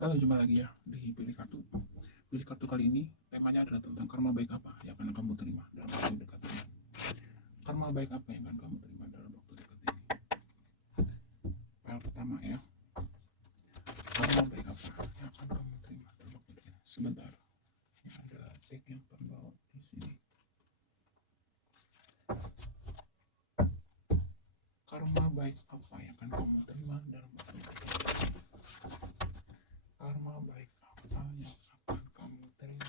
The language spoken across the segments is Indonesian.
Halo, jumpa lagi ya di Pilih Kartu. Pilih Kartu kali ini temanya adalah tentang karma baik apa yang akan kamu terima dalam waktu dekat ini. Karma baik apa yang akan kamu terima dalam waktu dekat ini? File pertama ya. Karma baik apa yang akan kamu terima dalam waktu dekat ini? Sebentar. Ini ada deck yang terbawa di sini. Karma baik apa yang akan kamu terima dalam waktu dekat ini? Karma baik apa yang akan kamu terima?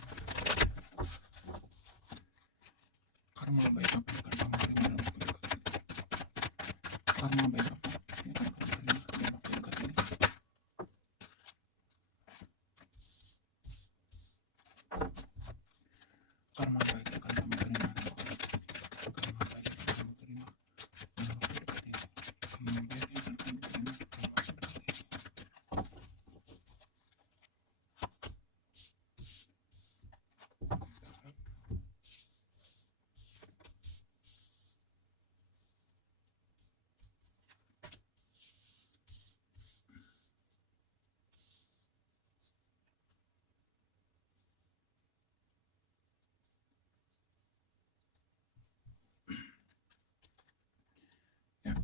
Karma baik apa yang akan kamu terima dalam waktu dekat ini? Karma baik apa yang akan kamu terima dalam waktu dekat ini? Karma baik yang akan kamu terima dalam waktu dekat ini. Karma baik yang akan kamu terima dalam waktu dekat ini. Karma baik yang akan kamu terima dalam waktu dekat ini. Ya,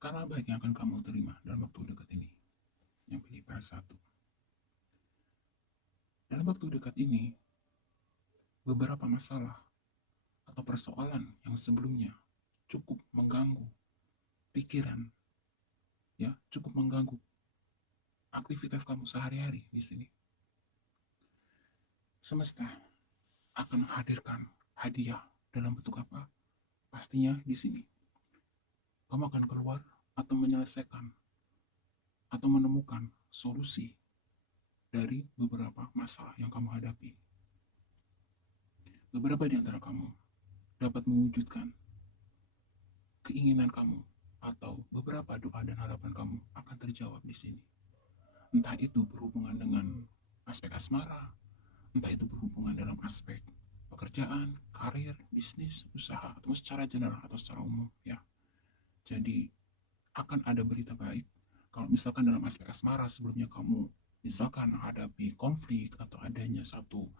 karma baik yang akan kamu terima dalam waktu dekat ini. Yang pilih PS1. Dalam waktu dekat ini, beberapa masalah atau persoalan yang sebelumnya cukup mengganggu pikiran, ya, cukup mengganggu aktivitas kamu sehari-hari di sini. Semesta akan menghadirkan hadiah dalam bentuk apa? Pastinya di sini kamu akan keluar atau menyelesaikan atau menemukan solusi dari beberapa masalah yang kamu hadapi. Beberapa di antara kamu dapat mewujudkan keinginan kamu atau beberapa doa dan harapan kamu akan terjawab di sini. Entah itu berhubungan dengan aspek asmara, entah itu berhubungan dalam aspek pekerjaan, karir, bisnis, usaha, atau secara general atau secara umum ya. Jadi akan ada berita baik kalau misalkan dalam aspek asmara sebelumnya kamu misalkan menghadapi konflik atau adanya satu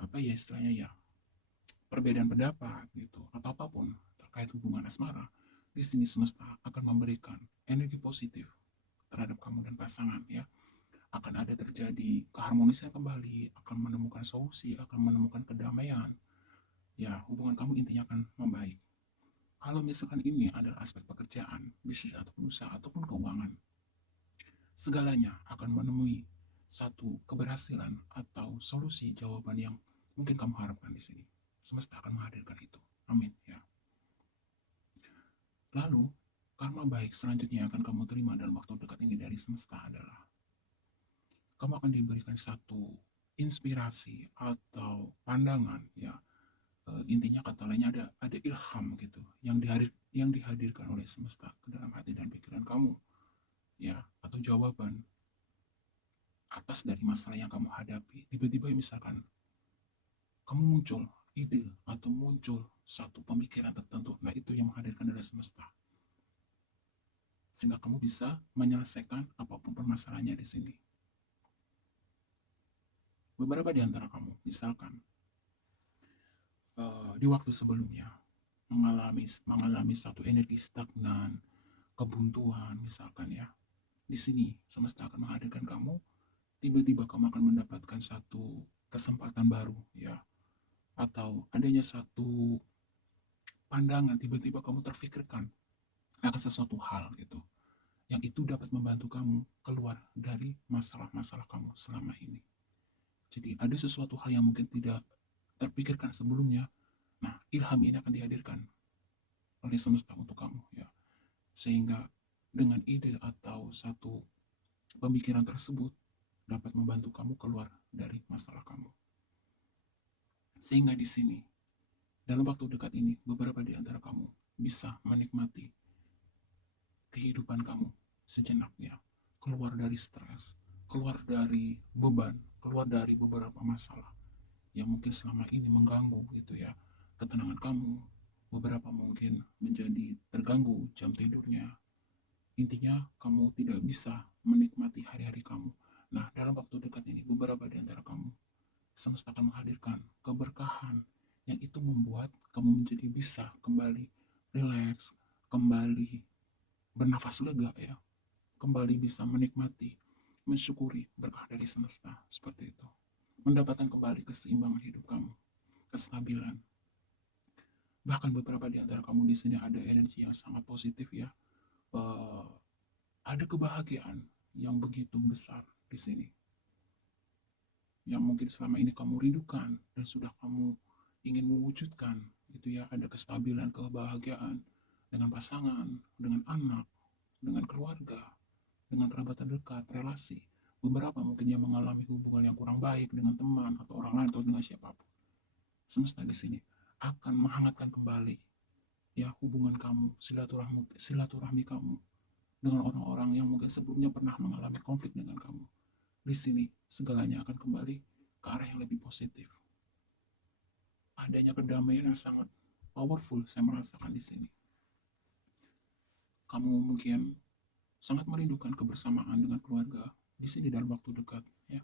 apa ya istilahnya ya perbedaan pendapat gitu atau apapun terkait hubungan asmara, di sini semesta akan memberikan energi positif terhadap kamu dan pasangan ya. Akan ada terjadi keharmonisan kembali, akan menemukan solusi, akan menemukan kedamaian. Ya, hubungan kamu intinya akan membaik. Kalau misalkan ini adalah aspek pekerjaan, bisnis ataupun usaha ataupun keuangan, segalanya akan menemui satu keberhasilan atau solusi jawaban yang mungkin kamu harapkan di sini. Semesta akan menghadirkan itu. Amin ya. Lalu, karma baik selanjutnya yang akan kamu terima dalam waktu dekat ini dari semesta adalah kamu akan diberikan satu inspirasi atau pandangan ya. Intinya kata lainnya ada ilham gitu yang dihadirkan oleh semesta ke dalam hati dan pikiran kamu ya, atau jawaban atas dari masalah yang kamu hadapi. Tiba-tiba misalkan kamu muncul ide atau muncul satu pemikiran tertentu, nah itu yang menghadirkan dari semesta sehingga kamu bisa menyelesaikan apapun permasalahannya di sini. Beberapa di antara kamu misalkan di waktu sebelumnya mengalami satu energi stagnan, kebuntuan misalkan ya. Di sini semesta akan menghadirkan kamu, tiba-tiba kamu akan mendapatkan satu kesempatan baru ya, atau adanya satu pandangan, tiba-tiba kamu terfikirkan akan sesuatu hal gitu yang itu dapat membantu kamu keluar dari masalah-masalah kamu selama ini. Jadi ada sesuatu hal yang mungkin tidak terpikirkan sebelumnya. Nah, ilham ini akan dihadirkan oleh semesta untuk kamu ya. Sehingga dengan ide atau satu pemikiran tersebut dapat membantu kamu keluar dari masalah kamu. Sehingga di sini dalam waktu dekat ini beberapa di antara kamu bisa menikmati kehidupan kamu sejenak ya. Keluar dari stres, keluar dari beban, keluar dari beberapa masalah yang mungkin selama ini mengganggu gitu ya. Ketenangan kamu, beberapa mungkin menjadi terganggu jam tidurnya, Intinya kamu tidak bisa menikmati hari-hari kamu. Nah, dalam waktu dekat ini beberapa di antara kamu, semesta akan menghadirkan keberkahan yang itu membuat kamu menjadi bisa kembali rileks, kembali bernafas lega ya, kembali bisa menikmati, mensyukuri berkah dari semesta seperti itu. Mendapatkan kembali keseimbangan hidup kamu, kestabilan. Bahkan beberapa di antara kamu di sini ada energi yang sangat positif ya. Eh, ada kebahagiaan yang begitu besar di sini, yang mungkin selama ini kamu rindukan dan sudah kamu ingin mewujudkan itu ya, ada kestabilan, kebahagiaan dengan pasangan, dengan anak, dengan keluarga, dengan kerabat terdekat, relasi. Beberapa mungkin yang mengalami hubungan yang kurang baik dengan teman atau orang lain atau dengan siapapun. Semesta di sini akan menghangatkan kembali ya hubungan kamu, silaturahmi kamu dengan orang-orang yang mungkin sebelumnya pernah mengalami konflik dengan kamu. Di sini segalanya akan kembali ke arah yang lebih positif. Adanya kedamaian yang sangat powerful saya merasakan di sini. Kamu mungkin sangat merindukan kebersamaan dengan keluarga di sini dalam waktu dekat ya.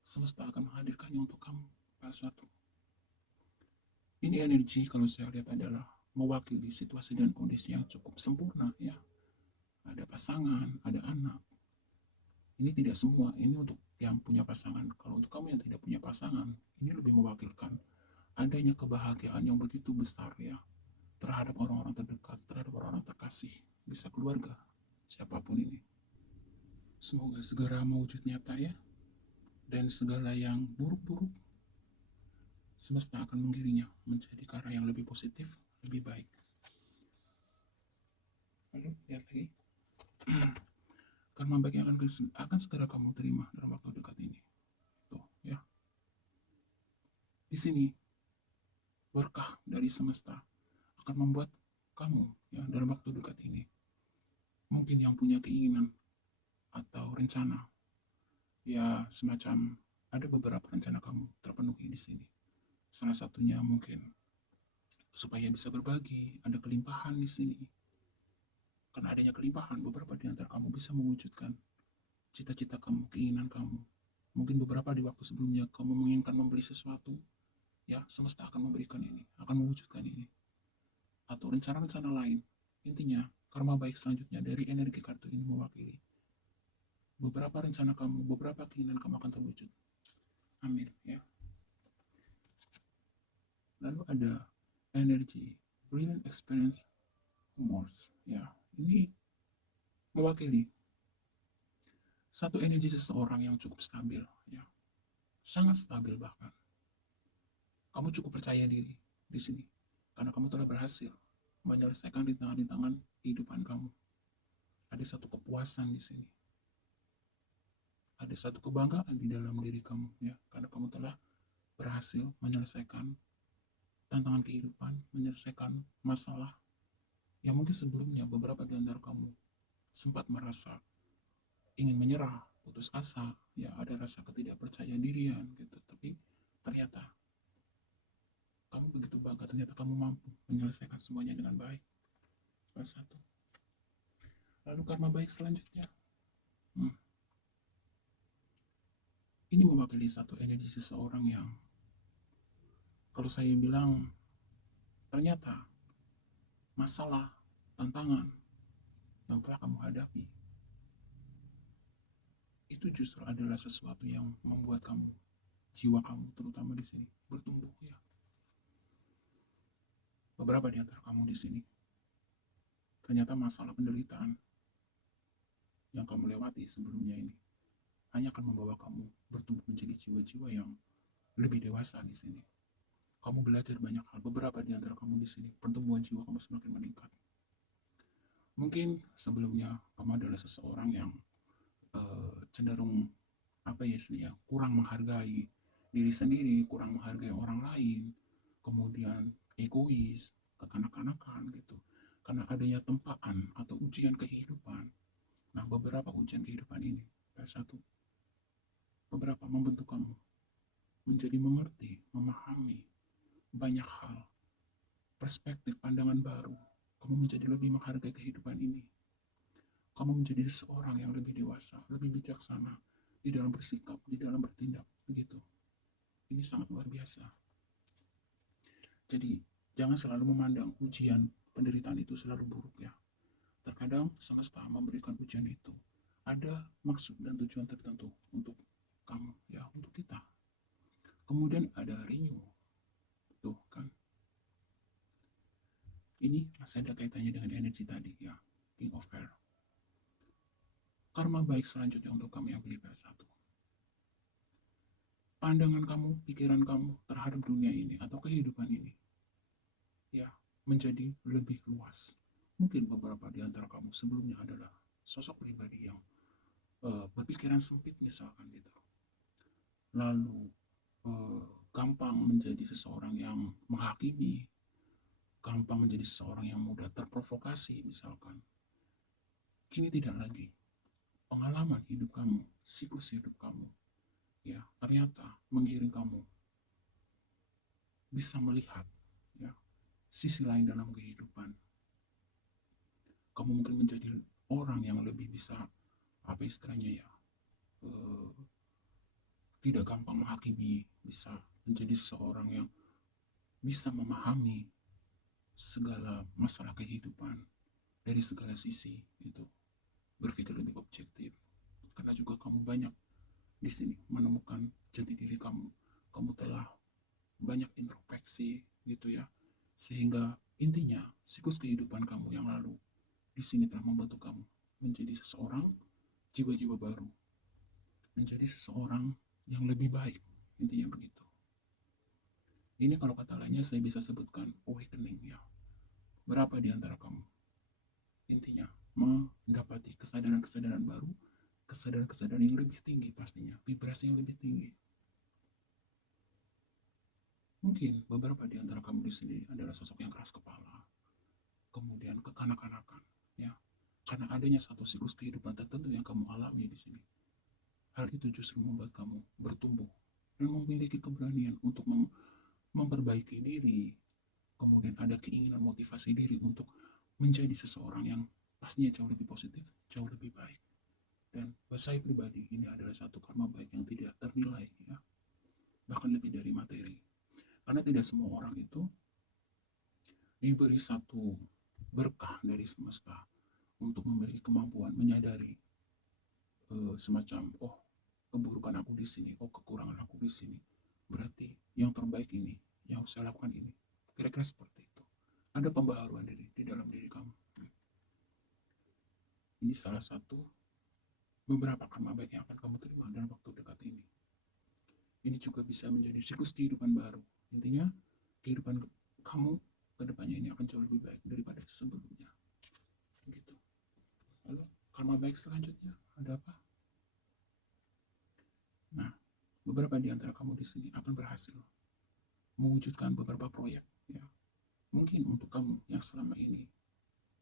Semesta akan menghadirkannya untuk kamu pada suatu. Ini energi kalau saya lihat adalah mewakili situasi dan kondisi yang cukup sempurna ya. Ada pasangan, ada anak. Ini tidak semua, ini untuk yang punya pasangan. Kalau untuk kamu yang tidak punya pasangan, ini lebih mewakilkan adanya kebahagiaan yang begitu besar ya, terhadap orang-orang terdekat, terhadap orang-orang terkasih, bisa keluarga, siapapun ini. Semoga segera mewujud nyata ya, dan segala yang buruk-buruk, semesta akan mengiringnya menjadi ke arah yang lebih positif, lebih baik. Lalu lihat lagi, karma baik yang akan segera kamu terima dalam waktu dekat ini. Tuh ya, di sini berkah dari semesta akan membuat kamu ya dalam waktu dekat ini mungkin yang punya keinginan atau rencana ya, semacam ada beberapa rencana kamu terpenuhi di sini. Salah satunya mungkin supaya bisa berbagi, ada kelimpahan di sini. Karena adanya kelimpahan, beberapa di antara kamu bisa mewujudkan cita-cita kamu, keinginan kamu. Mungkin beberapa di waktu sebelumnya kamu menginginkan membeli sesuatu, ya semesta akan memberikan ini, akan mewujudkan ini. Atau rencana-rencana lain. Intinya, karma baik selanjutnya dari energi kartu ini mewakili beberapa rencana kamu, beberapa keinginan kamu akan terwujud. Amin ya. Lalu ada energi brilliant experience humors ya. Ini mewakili satu energi seseorang yang cukup stabil ya. Sangat stabil bahkan. Kamu cukup percaya diri di sini karena kamu telah berhasil menyelesaikan rintangan-rintangan kehidupan kamu. Ada satu kepuasan di sini. Ada satu kebanggaan di dalam diri kamu ya, karena kamu telah berhasil menyelesaikan tantangan kehidupan, menyelesaikan masalah yang mungkin sebelumnya beberapa di antara kamu sempat merasa ingin menyerah, putus asa, ya ada rasa ketidakpercayaan dirian gitu. Tapi ternyata kamu begitu bangga, ternyata kamu mampu menyelesaikan semuanya dengan baik. Salah satu. Lalu karma baik selanjutnya. Ini mewakili satu energi seseorang yang kalau saya bilang ternyata masalah, tantangan yang telah kamu hadapi itu justru adalah sesuatu yang membuat kamu, jiwa kamu terutama di sini bertumbuh ya. Beberapa di antara kamu di sini ternyata masalah penderitaan yang kamu lewati sebelumnya ini hanya akan membawa kamu bertumbuh menjadi jiwa-jiwa yang lebih dewasa di sini. Kamu belajar banyak hal. Beberapa di antara kamu di sini pertumbuhan jiwa kamu semakin meningkat. Mungkin sebelumnya kamu adalah seseorang yang cenderung apa ya istilahnya, kurang menghargai diri sendiri, kurang menghargai orang lain, kemudian egois, kekanak-kanakan gitu. Karena adanya tempaan atau ujian kehidupan. Nah, beberapa ujian kehidupan ini, satu, beberapa membentuk kamu menjadi mengerti, memahami banyak hal, perspektif, pandangan baru. Kamu menjadi lebih menghargai kehidupan ini. kamu menjadi seseorang yang lebih dewasa, lebih bijaksana di dalam bersikap, di dalam bertindak, begitu. Ini sangat luar biasa. Jadi, jangan selalu memandang ujian penderitaan itu selalu buruk ya. Terkadang semesta memberikan ujian itu ada maksud dan tujuan tertentu untuk kamu, ya, untuk kita. Kemudian ada renew. Tuh kan. Ini masih ada kaitannya dengan energi tadi ya, King of Air. Karma baik selanjutnya untuk kamu yang Libra 1. Pandangan kamu, pikiran kamu terhadap dunia ini atau kehidupan ini ya menjadi lebih luas. Mungkin beberapa di antara kamu sebelumnya adalah sosok pribadi yang berpikiran sempit misalkan gitu. Lalu gampang menjadi seseorang yang menghakimi, gampang menjadi seseorang yang mudah terprovokasi misalkan. Kini tidak lagi. Pengalaman hidup kamu, siklus hidup kamu, ya ternyata menggiring kamu bisa melihat ya sisi lain dalam kehidupan. Kamu mungkin menjadi orang yang lebih bisa apa istilahnya ya tidak gampang menghakimi, bisa menjadi seseorang yang bisa memahami segala masalah kehidupan dari segala sisi itu, berpikir lebih objektif. Karena juga kamu banyak di sini menemukan jati diri kamu. Kamu telah banyak introspeksi gitu ya. Sehingga intinya siklus kehidupan kamu yang lalu di sini telah membentuk kamu menjadi seseorang jiwa-jiwa baru. Menjadi seseorang yang lebih baik. Intinya begitu. Ini kalau kata lainnya saya bisa sebutkan awakening ya. Berapa di antara kamu? Intinya mendapati kesadaran-kesadaran baru, kesadaran-kesadaran yang lebih tinggi pastinya, vibrasi yang lebih tinggi. Mungkin beberapa di antara kamu di sini adalah sosok yang keras kepala, kemudian kekanak-kanakan, ya, karena adanya satu siklus kehidupan tertentu yang kamu alami di sini. Hal itu justru membuat kamu bertumbuh dan memiliki keberanian untuk memperbaiki diri, kemudian ada keinginan motivasi diri untuk menjadi seseorang yang pastinya jauh lebih positif, jauh lebih baik. Dan buat saya pribadi, ini adalah satu karma baik yang tidak ternilai, ya, bahkan lebih dari materi. Karena tidak semua orang itu diberi satu berkah dari semesta untuk memiliki kemampuan menyadari semacam, oh keburukan aku di sini, oh kekurangan aku di sini. Berarti yang terbaik ini, yang saya lakukan ini. Kira-kira seperti itu. Ada pembaharuan diri di dalam diri kamu. Ini salah satu beberapa karma baik yang akan kamu terima dalam waktu dekat ini. Ini juga bisa menjadi siklus kehidupan baru. Intinya, kehidupan kamu ke depannya ini akan jauh lebih baik daripada sebelumnya. Begitu. Lalu, karma baik selanjutnya ada apa? Nah, beberapa di antara kamu di sini akan berhasil mewujudkan beberapa proyek. Ya. Mungkin untuk kamu yang selama ini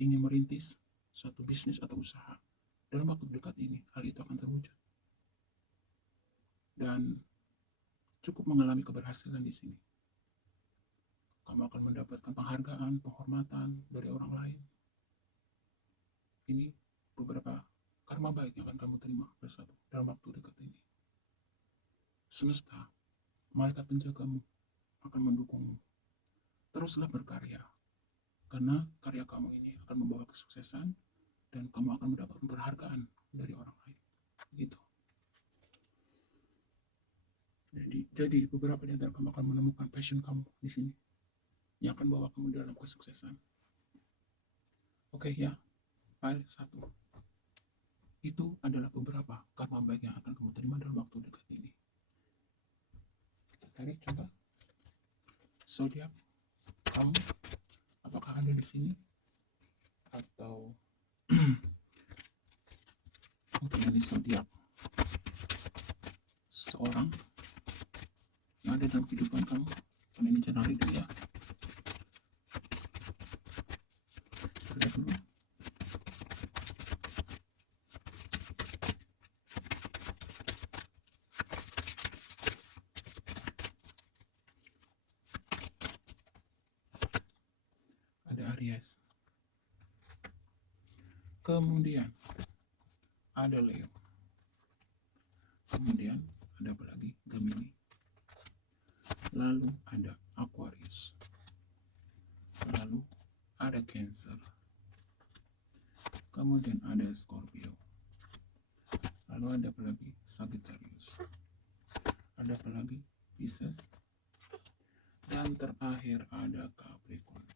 ingin merintis suatu bisnis atau usaha, dalam waktu dekat ini, hal itu akan terwujud. Dan cukup mengalami keberhasilan di sini. Kamu akan mendapatkan penghargaan, penghormatan dari orang lain. Ini beberapa karma baik yang akan kamu terima bersatu dalam waktu dekat ini. Semesta, malaikat penjagamu akan mendukungmu. Teruslah berkarya, karena karya kamu ini akan membawa kesuksesan dan kamu akan mendapatkan penghargaan dari orang lain. Gitu. Jadi beberapa di antara kamu akan menemukan passion kamu di sini yang akan bawa kamu dalam kesuksesan. Oke ya, file 1. Itu adalah beberapa karma baik yang akan kamu terima dalam waktu dekat ini. Kita tarik coba. Zodiak kamu, apakah ada di sini? Atau mungkin ada zodiak seorang yang ada dalam kehidupan kamu. Karena ini channel reader ya. Lihat dulu. Ada Aries. Kemudian ada Leo. Kemudian ada apa lagi? Gemini. Lalu ada Aquarius. Lalu ada Cancer. Kemudian ada Scorpio. Lalu ada apa lagi? Sagittarius. Ada apa lagi? Pisces. Dan terakhir ada Capricorn.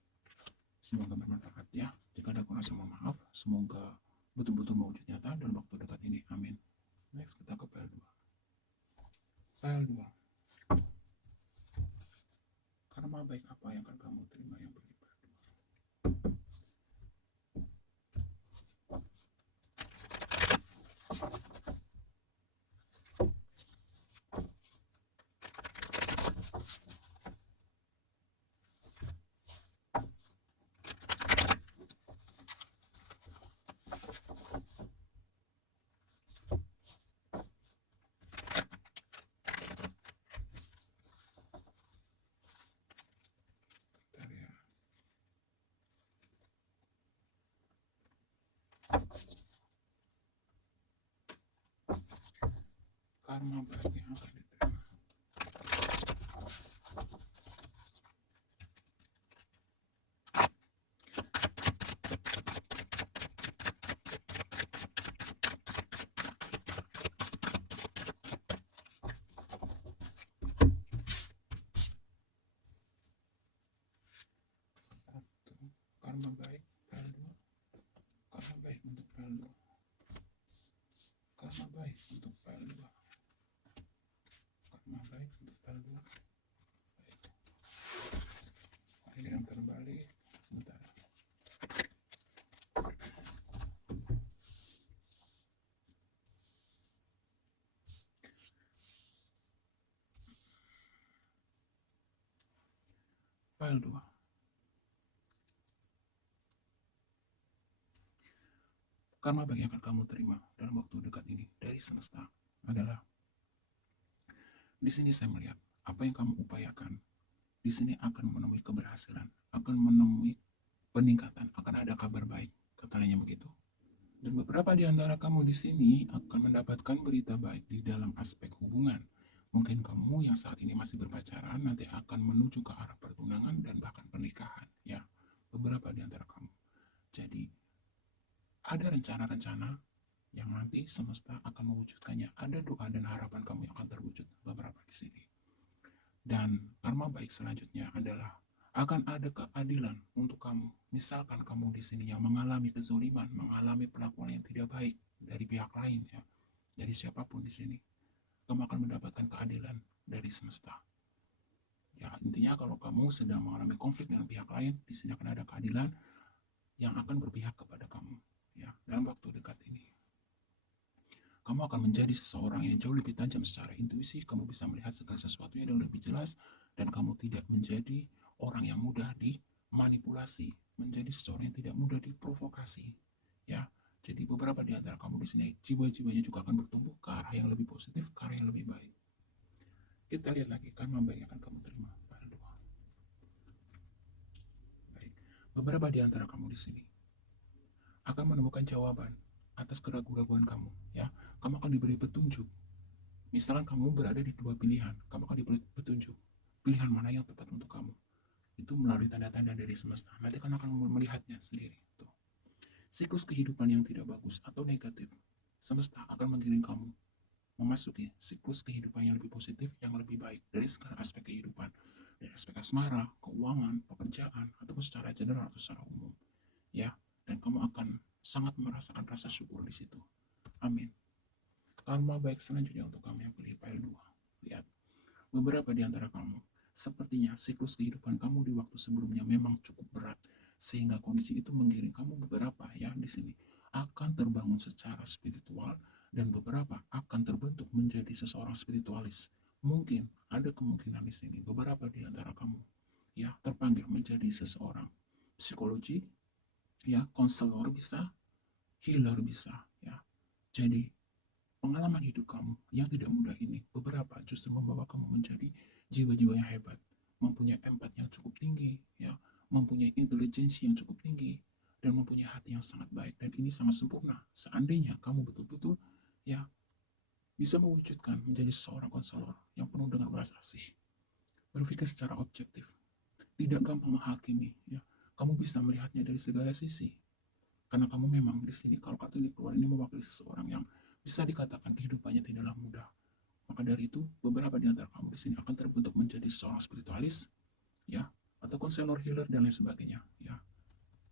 Semoga bermanfaat ya. Jika ada kurang, mohon maaf. Semoga betul-betul mewujud nyata dalam waktu dekat ini. Amin. Next kita ke PL2. PL2. Karma baik apa yang akan kamu terima yang pilih PL2? Karma baik yang akan diterima. Satu, karma baik PL2. Karma baik untuk PL2. Karma baik untuk PL2. Karma baik untuk PL2. Baik. Ini yang terbalik sebentar. PL2. Karma baik yang akan kamu terima dalam waktu dekat ini dari semesta adalah, di sini saya melihat apa yang kamu upayakan di sini akan menemui keberhasilan, akan menemui peningkatan, akan ada kabar baik, katanya begitu. Dan beberapa di antara kamu di sini akan mendapatkan berita baik di dalam aspek hubungan. Mungkin kamu yang saat ini masih berpacaran nanti akan menuju ke arah pertunangan dan bahkan pernikahan, ya. Beberapa di antara kamu. Jadi ada rencana-rencana yang nanti semesta akan mewujudkannya. Ada doa dan harapan kamu yang akan terwujud beberapa di sini. Dan karma baik selanjutnya adalah akan ada keadilan untuk kamu. Misalkan kamu di sini yang mengalami kezoliman, mengalami perlakuan yang tidak baik dari pihak lain, ya, dari siapapun di sini, kamu akan mendapatkan keadilan dari semesta. Ya, intinya kalau kamu sedang mengalami konflik dengan pihak lain, di sini akan ada keadilan yang akan berpihak kepada kamu. Ya, dalam waktu dekat ini, kamu akan menjadi seseorang yang jauh lebih tajam secara intuisi. Kamu bisa melihat segala sesuatunya dengan lebih jelas, dan kamu tidak menjadi orang yang mudah dimanipulasi, menjadi seseorang yang tidak mudah diprovokasi. Ya, jadi beberapa di antara kamu di sini jiwa-jiwanya juga akan bertumbuh ke arah yang lebih positif, ke arah yang lebih baik. Kita lihat lagi karma baik yang akan kamu terima. Baik, beberapa di antara kamu di sini akan menemukan jawaban atas keraguan-keraguan kamu, ya. Kamu akan diberi petunjuk. Misalkan kamu berada di dua pilihan, kamu akan diberi petunjuk pilihan mana yang tepat untuk kamu. Itu melalui tanda-tanda dari semesta. Nanti kan akan melihatnya sendiri. Tuh. Siklus kehidupan yang tidak bagus atau negatif, semesta akan mengiring kamu memasuki siklus kehidupan yang lebih positif, yang lebih baik dari segala aspek kehidupan, dari aspek asmara, keuangan, pekerjaan, ataupun secara general atau secara umum, ya. Dan kamu akan sangat merasakan rasa syukur di situ. Amin. Karma baik selanjutnya untuk kamu yang pilih PL2. Lihat, beberapa di antara kamu, sepertinya siklus kehidupan kamu di waktu sebelumnya memang cukup berat, sehingga kondisi itu menggiring kamu beberapa ya di sini akan terbangun secara spiritual, dan beberapa akan terbentuk menjadi seseorang spiritualis. Mungkin ada kemungkinan di sini beberapa di antara kamu ya terpanggil menjadi seseorang psikologi, ya, konselor bisa, healer bisa, ya. Jadi pengalaman hidup kamu yang tidak mudah ini beberapa justru membawa kamu menjadi jiwa-jiwa yang hebat, mempunyai empat yang cukup tinggi, ya, mempunyai intelijensi yang cukup tinggi, dan mempunyai hati yang sangat baik, dan ini sangat sempurna. Seandainya kamu betul-betul ya bisa mewujudkan menjadi seorang konselor yang penuh dengan belas asih, berpikir secara objektif, tidak gampang menghakimi, ya. Kamu bisa melihatnya dari segala sisi. Karena kamu memang di sini, kalau kartu ini keluar, ini mewakili seseorang yang bisa dikatakan kehidupannya tidaklah mudah. Maka dari itu, beberapa di antara kamu di sini akan terbentuk menjadi seorang spiritualis, ya, atau konselor, healer, dan lain sebagainya, ya.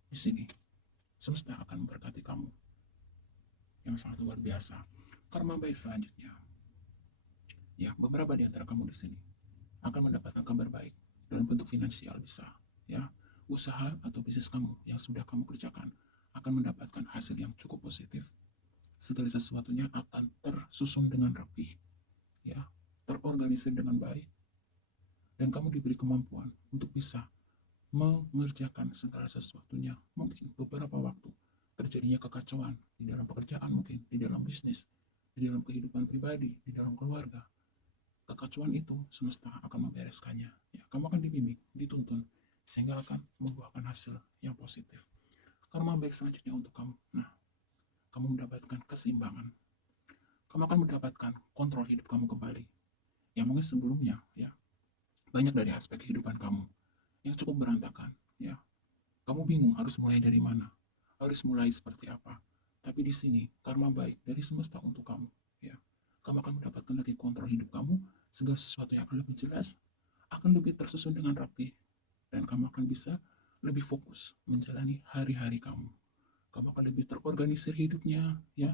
Di sini, semesta akan memberkati kamu yang sangat luar biasa. Karma baik selanjutnya, ya, beberapa di antara kamu di sini akan mendapatkan kabar baik dalam bentuk finansial, bisa, ya. Usaha atau bisnis kamu yang sudah kamu kerjakan akan mendapatkan hasil yang cukup positif. Segala sesuatunya akan tersusun dengan rapi, ya, terorganisir dengan baik, dan kamu diberi kemampuan untuk bisa mengerjakan segala sesuatunya. Mungkin beberapa waktu terjadinya kekacauan di dalam pekerjaan, mungkin di dalam bisnis, di dalam kehidupan pribadi, di dalam keluarga. Kekacauan itu semesta akan membereskannya, ya. Kamu akan dibimbing, dituntun, sehingga akan membuahkan hasil yang positif. Karma baik selanjutnya untuk kamu, nah, kamu mendapatkan keseimbangan. Kamu akan mendapatkan kontrol hidup kamu kembali, yang mungkin sebelumnya, ya, banyak dari aspek kehidupan kamu yang cukup berantakan, ya. Kamu bingung harus mulai dari mana, harus mulai seperti apa. Tapi di sini karma baik dari semesta untuk kamu, ya. Kamu akan mendapatkan lagi kontrol hidup kamu, segala sesuatu yang akan lebih jelas, akan lebih tersusun dengan rapi, dan kamu akan bisa lebih fokus menjalani hari-hari kamu. Kamu akan lebih terorganisir hidupnya, ya.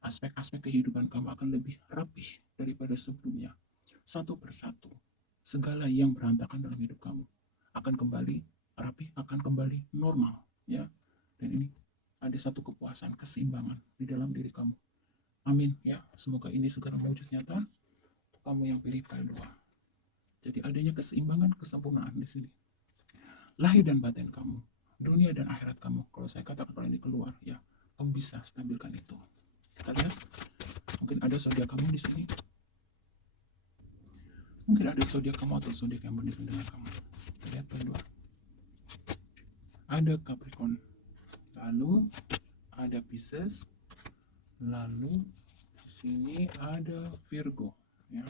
Aspek-aspek kehidupan kamu akan lebih rapih daripada sebelumnya. Satu persatu, segala yang berantakan dalam hidup kamu akan kembali rapi, akan kembali normal, ya. Dan ini ada satu kepuasan, keseimbangan di dalam diri kamu. Amin, ya. Semoga ini segera mewujud nyata untuk kamu yang pilih file 2. Jadi adanya keseimbangan, kesempurnaan di sini. Lahir dan batin kamu, dunia dan akhirat kamu. Kalau saya katakan kalau ini keluar, ya, kamu bisa stabilkan itu. Kita lihat, mungkin ada zodiak kamu di sini. Mungkin ada zodiak kamu atau zodiak yang berdiri dengan kamu. Kita lihat kedua. Ada Capricorn, lalu ada Pisces, lalu di sini ada Virgo, ya.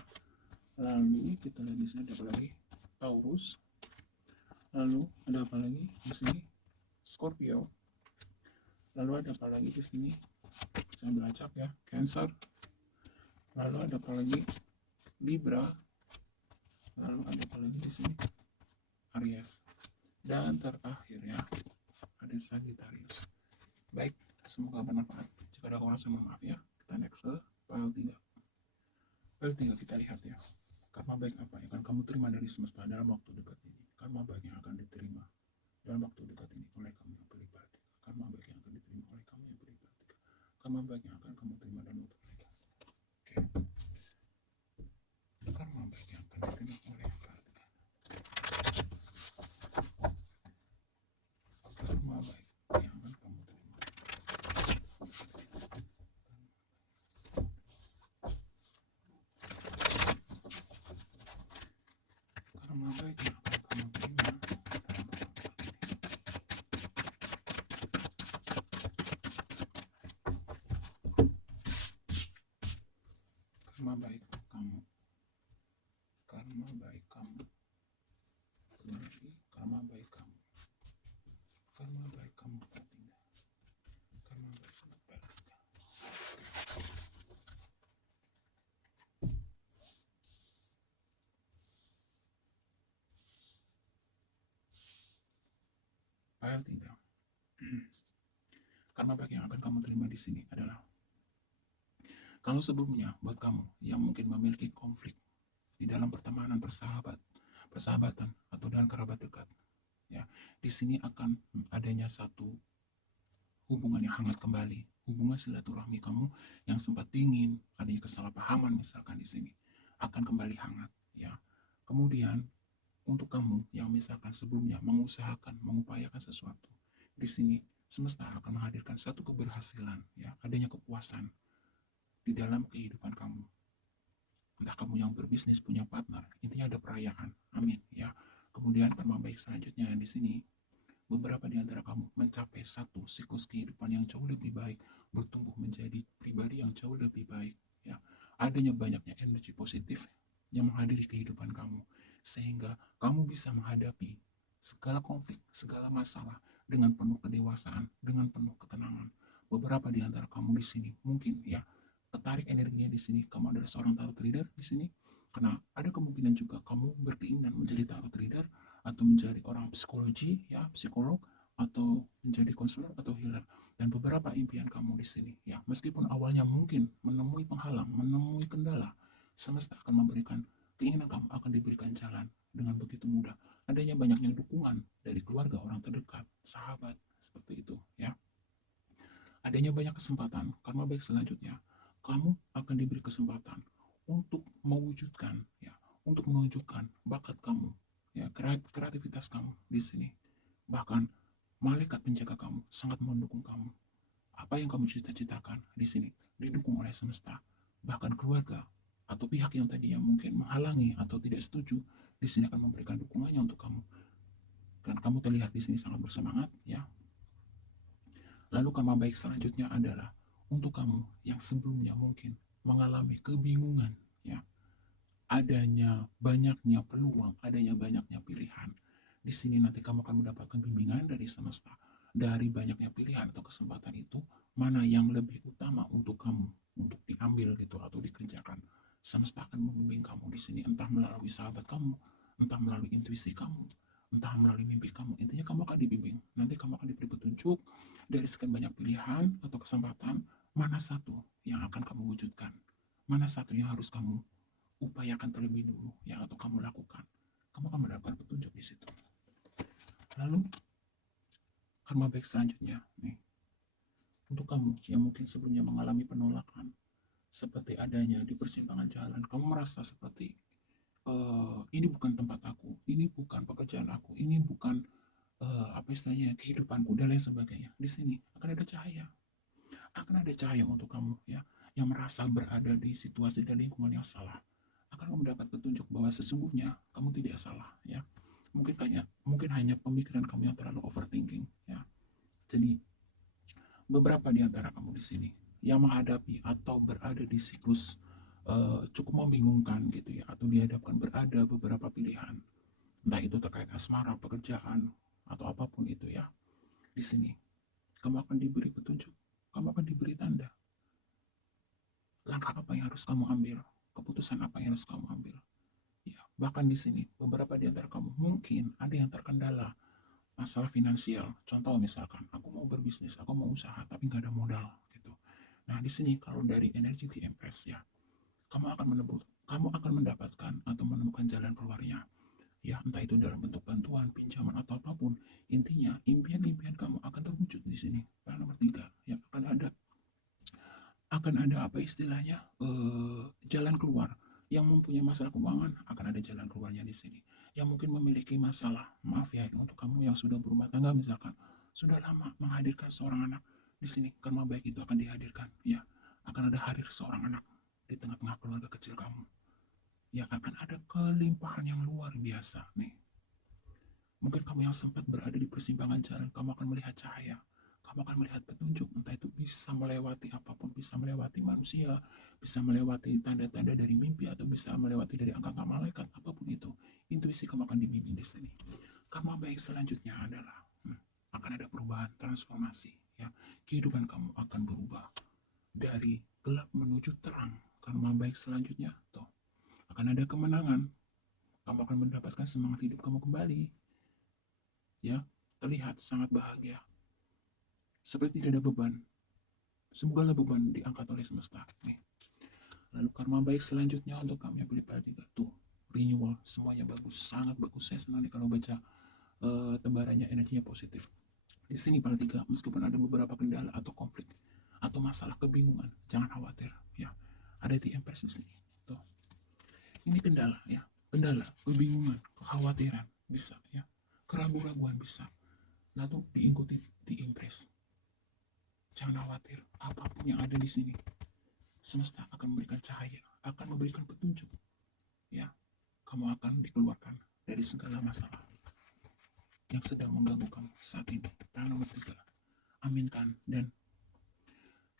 Lalu kita lihat di sini ada apa lagi? Taurus. Lalu ada apa lagi di sini? Scorpio. Lalu ada apa lagi di sini? Saya ambil acak, ya. Cancer. Lalu ada apa lagi? Libra. Lalu ada apa lagi di sini? Aries. Dan terakhir, ya, ada Sagittarius. Baik, semoga bermanfaat. Jika ada kurang, saya mohon maaf, ya. Kita next ke file 3. File 3 kita lihat, ya. Karma baik apa yang akan kamu terima dari semesta dalam waktu dekat ini? Karma baik yang akan diterima dalam waktu dekat ini oleh kamu yang pilih Pratika. Karma baik yang akan diterima oleh kamu yang pilih Pratika. Karma baik yang akan kamu terima dalam waktu dekat. Oke. Karma baik yang akan diterima oleh Pratika. Karma baik yang akan kamu terima. Karma baik yang akan kamu terima. Karma baik kamu. Karma baik kamu. Lagi, karma baik kamu. Karma baik kamu, Pratika. Karma baik kamu, Pratika. File 3. Karma baik yang akan kamu terima di sini adalah, kalau sebelumnya buat kamu yang mungkin memiliki konflik di dalam pertemanan, persahabatan atau dengan kerabat dekat, ya, di sini akan adanya satu hubungan yang hangat kembali, hubungan silaturahmi kamu yang sempat dingin, adanya kesalahpahaman misalkan di sini akan kembali hangat, ya. Kemudian untuk kamu yang misalkan sebelumnya mengusahakan, mengupayakan sesuatu, di sini semesta akan menghadirkan satu keberhasilan, ya, adanya kepuasan di dalam kehidupan kamu. Entah kamu yang berbisnis punya partner, intinya ada perayaan. Amin, ya. Kemudian karma baik selanjutnya di sini, beberapa di antara kamu mencapai satu siklus kehidupan yang jauh lebih baik, bertumbuh menjadi pribadi yang jauh lebih baik. Ya, adanya banyaknya energi positif yang menghadiri kehidupan kamu, sehingga kamu bisa menghadapi segala konflik, segala masalah dengan penuh kedewasaan, dengan penuh ketenangan. Beberapa di antara kamu di sini mungkin ya tertarik energinya di sini. Kamu adalah seorang tarot reader di sini, karena ada kemungkinan juga kamu berkeinginan menjadi tarot reader atau menjadi orang psikologi, ya, psikolog, atau menjadi konselor atau healer. Dan beberapa impian kamu di sini, ya, meskipun awalnya mungkin menemui penghalang, menemui kendala, semesta akan memberikan keinginan kamu akan diberikan jalan dengan begitu mudah. Adanya banyaknya dukungan dari keluarga, orang terdekat, sahabat, seperti itu, ya. Adanya banyak kesempatan, karena baik selanjutnya kamu akan diberi kesempatan untuk mewujudkan, ya, untuk menunjukkan bakat kamu, ya, kreativitas kamu di sini. Bahkan malaikat penjaga kamu sangat mendukung kamu. Apa yang kamu cita-citakan di sini didukung oleh semesta. Bahkan keluarga atau pihak yang tadinya mungkin menghalangi atau tidak setuju di sini akan memberikan dukungannya untuk kamu. Dan kamu terlihat di sini sangat bersemangat, ya. Lalu kabar baik selanjutnya adalah untuk kamu yang sebelumnya mungkin mengalami kebingungan, ya, adanya banyaknya peluang, adanya banyaknya pilihan. Di sini nanti kamu akan mendapatkan bimbingan dari semesta. Dari banyaknya pilihan atau kesempatan itu, mana yang lebih utama untuk kamu untuk diambil gitu atau dikerjakan. Semesta akan membimbing kamu di sini, entah melalui sahabat kamu, entah melalui intuisi kamu, entah melalui mimpi kamu. Intinya kamu akan dibimbing. Nanti kamu akan diberi petunjuk dari sekian banyak pilihan atau kesempatan, mana satu yang akan kamu wujudkan, mana satu yang harus kamu upayakan terlebih dulu, yang atau kamu lakukan. Kamu akan mendapatkan petunjuk di situ. Lalu karma baik selanjutnya nih, untuk kamu yang mungkin sebelumnya mengalami penolakan, seperti adanya di persimpangan jalan, kamu merasa seperti ini bukan tempat aku, ini bukan pekerjaan aku, ini bukan apa istilahnya kehidupanku dan lain sebagainya. Di sini akan ada cahaya, untuk kamu, ya, yang merasa berada di situasi dan lingkungan yang salah. Akan mendapat petunjuk bahwa sesungguhnya kamu tidak salah, ya. Mungkin hanya pemikiran kamu yang terlalu overthinking, ya. Jadi beberapa di antara kamu di sini yang menghadapi atau berada di siklus cukup membingungkan gitu ya, atau dihadapkan berada beberapa pilihan, entah itu terkait asmara, pekerjaan, atau apapun itu, ya. Di sini kamu akan diberi petunjuk, kamu akan diberi tanda langkah apa yang harus kamu ambil, keputusan apa yang harus kamu ambil. Ya, bahkan di sini beberapa di antara kamu mungkin ada yang terkendala masalah finansial. Contoh misalkan, aku mau berbisnis, aku mau usaha, tapi nggak ada modal gitu. Nah di sini kalau dari energi di Empress, ya, kamu akan mendapatkan atau menemukan jalan keluarnya. Ya, entah itu dalam bentuk bantuan, pinjaman, atau apapun. Intinya, impian-impian kamu akan terwujud di sini. Yang nomor 3, ya, akan ada apa istilahnya, jalan keluar. Yang mempunyai masalah keuangan akan ada jalan keluarnya di sini. Yang mungkin memiliki masalah, maaf ya, untuk kamu yang sudah berumah tangga misalkan, sudah lama menghadirkan seorang anak di sini, karma baik itu akan dihadirkan, ya. Akan ada hadir seorang anak di tengah-tengah keluarga kecil kamu. Ya, akan ada kelimpahan yang luar biasa nih. Mungkin kamu yang sempat berada di persimpangan jalan, kamu akan melihat cahaya, kamu akan melihat petunjuk, entah itu bisa melewati apapun, bisa melewati manusia, bisa melewati tanda-tanda dari mimpi, atau bisa melewati dari angka-angka malaikat, apapun itu. Intuisi kamu akan dibimbing di sini. Karma baik selanjutnya adalah akan ada perubahan, transformasi, ya. Kehidupan kamu akan berubah dari gelap menuju terang. Karma baik selanjutnya tuh akan ada kemenangan. Kamu akan mendapatkan semangat hidup kamu kembali, ya. Terlihat sangat bahagia, seperti tidak ada beban. Segala beban diangkat oleh semesta nih. Lalu karma baik selanjutnya untuk kamu yang pilih pil 3 tuh, renewal, semuanya bagus, sangat bagus. Saya senang nih kalau baca tebarannya, energinya positif. Di sini pil 3, meskipun ada beberapa kendala atau konflik atau masalah kebingungan, jangan khawatir, ya. Ada di Empress di sini. Tuh. Ini kendala, ya. Kendala, kebingungan, kekhawatiran bisa, ya. Keraguan-raguan bisa. Lalu diikuti di Empress. Jangan khawatir, apapun yang ada di sini, semesta akan memberikan cahaya, akan memberikan petunjuk, ya. Kamu akan dikeluarkan dari segala masalah. yang sedang mengganggu kamu saat ini. Yang nomor 3, aminkan dan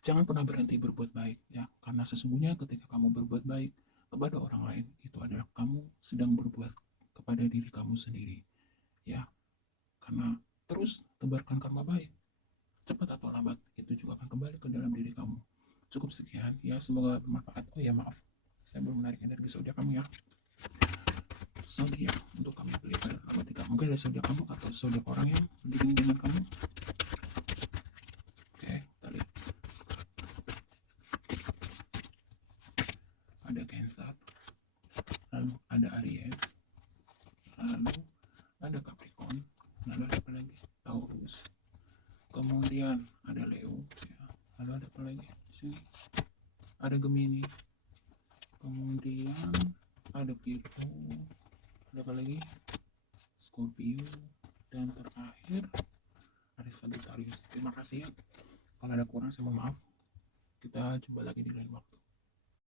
jangan pernah berhenti berbuat baik ya, karena sesungguhnya ketika kamu berbuat baik kepada orang lain itu adalah kamu sedang berbuat kepada diri kamu sendiri ya. Karena terus tebarkan karma baik, cepat atau lambat itu juga akan kembali ke dalam diri kamu. Cukup sekian ya, semoga bermanfaat. Oh ya, maaf, saya belum menarik energi zodiak kamu ya. Zodiak untuk kamu pilih adalah nomor 3. Mungkin ada zodiak kamu atau zodiak orang yang berdiri dengan kamu. Oke, kita lihat. Ada Cancer, lalu ada Aries, lalu ada Capricorn, lalu ada apa lagi? Taurus. Kemudian ada Leo, ya. Lalu ada apa lagi? Di sini ada Gemini. Kemudian ada Virgo. Ada apa lagi? Scorpio. Dan terakhir ada Sagittarius. Terima kasih ya. Kalau ada kurang saya mohon maaf. Kita coba lagi di lain waktu.